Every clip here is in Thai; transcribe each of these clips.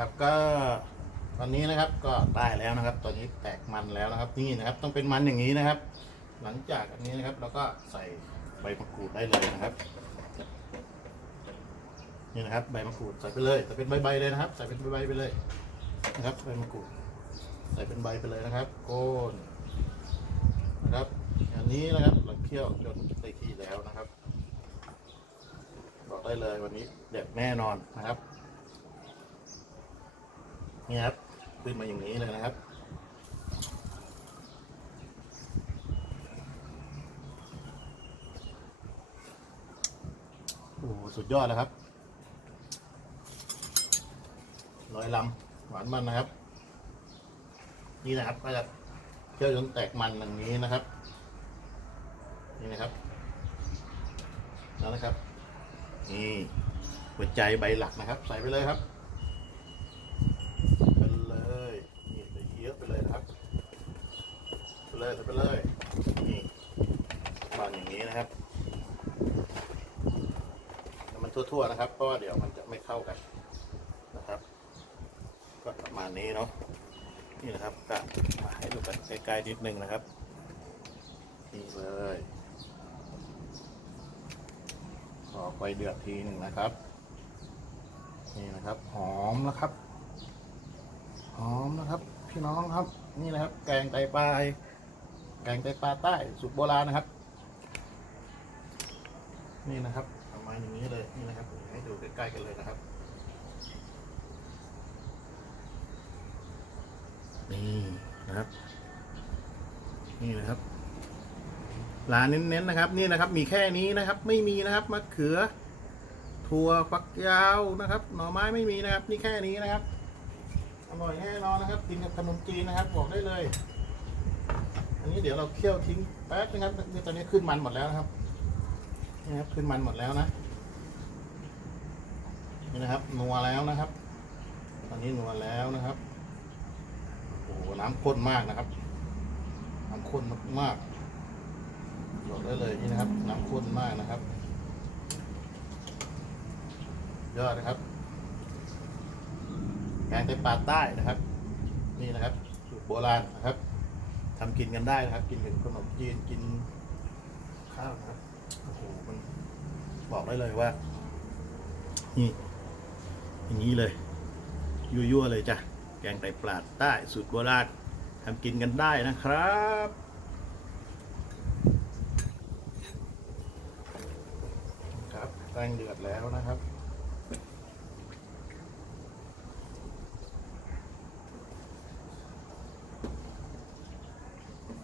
ครับก็ตอนนี้นะครับก็ได้แล้วนะครับ ตอนนี้แตกมันแล้วนะครับ นี่นะครับต้องเป็นมันอย่างนี้นะครับ หลังจากอันนี้นะครับเราก็ใส่ใบมะกรูดได้เลยนะครับนี่นะครับใบมะกรูดใส่ไปเลยใส่เป็นใบๆเลยนะครับ ใส่เป็นใบๆไปเลยนะครับใบมะกรูด ใส่เป็นใบไปเลยนะครับ โกนนะครับอันนี้นะครับเราเคี่ยวจนได้ที่แล้วนะครับ บอกได้เลยวันนี้เด็ดแน่นอนนะครับ นี่ครับขึ้นมาอย่างนี้เลยนะครับ โอ้โหสุดยอดแล้วครับร้อยลำหวานมันนะครับ นี่นะครับก็จะเคี่ยวจนแตกมันอย่างนี้นะครับ นี่นะครับแล้วนะครับ นี่หัวใจใบหลักนะครับ ใส่ไปเลยครับไปเลยนี่ใส่เยอะไปเลยนะครับไปเลยใส่ไปเลยนี่บา นี้นะครับมันทั่วๆนะครับ เพราะว่าเดี๋ยวมันจะไม่เข้ากันนะครับ ก็ประมาณนี้เนาะนี่นะครับก็มาให้ดูกันใกล้ๆนิดนึงนะครับนี่เลยขอไฟเดือดทีหนึ่งนะครับ นี่นะครับหอมแล้วครับหอมนะครับ พี่น้องครับนี่นะครับ แกงไตปลาแกงไตปลาใต้สูตรโบราณนะครับ นี่นะครับประมาณอย่างนี้เลยนี่นะครับให้ดูใกล้ๆกันเลยนะครับนี่นะครับ นี่นะครับร้านเน้นๆนะครับ นี่นะครับ มีแค่นี้นะครับ ไม่มีนะครับมะเขือถั่วฝักยาวนะครับ หน่อไม้ไม่มีนะครับ นี่แค่นี้นะครับอร่อยแน่นอนนะครับกินกับขนมจีนนะครับบอกได้เลย อันนี้เดี๋ยวเราเคี่ยวทิ้งแป๊บนะครับตอนนี้ขึ้นมันหมดแล้วนะครับ นี่ครับขึ้นมันหมดแล้วนะนี่นะครับนัวแล้วนะครับ ตอนนี้นัวแล้วนะครับโอ้โหน้ำข้นมากนะครับ น้ำข้นมากๆบอกได้เลยนี่นะครับ น้ำข้นมากนะครับยอดนะครับแกงไตปลาใต้นะครับ นี่นะครับสูตรโบราณนะครับทำกินกันได้นะครับ กินกับขนมจีนกินข้าวนะครับ โอ้โหมันบอกได้เลยว่า นี่ อย่างนี้เลย ยั่วๆเลยจ้ะ แกงไตปลาใต้สูตรโบราณทำกินกันได้นะครับครับแป้งเดือดแล้วนะครับ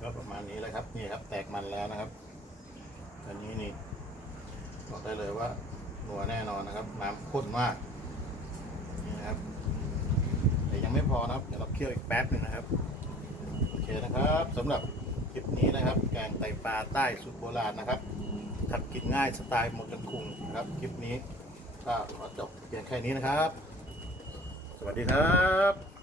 ก็ประมาณนี้เลยครับ นี่ครับ แตกมันแล้วนะครับ อันนี้นี่บอกได้เลยว่านัวแน่นอนนะครับ น้ำข้นมากนี่นะครับแต่ยังไม่พอนะครับเดี๋ยวเราเคี่ยวอีกแป๊บหนึ่งนะครับโอเคนะครับสำหรับคลิปนี้นะครับแกงไตปลาใต้สูตรโบราณนะครับทำกินง่ายสไตล์หมดกันคุงนะครับคลิปนี้ก็ขอจบเพียงแค่นี้นะครับ สวัสดีครับ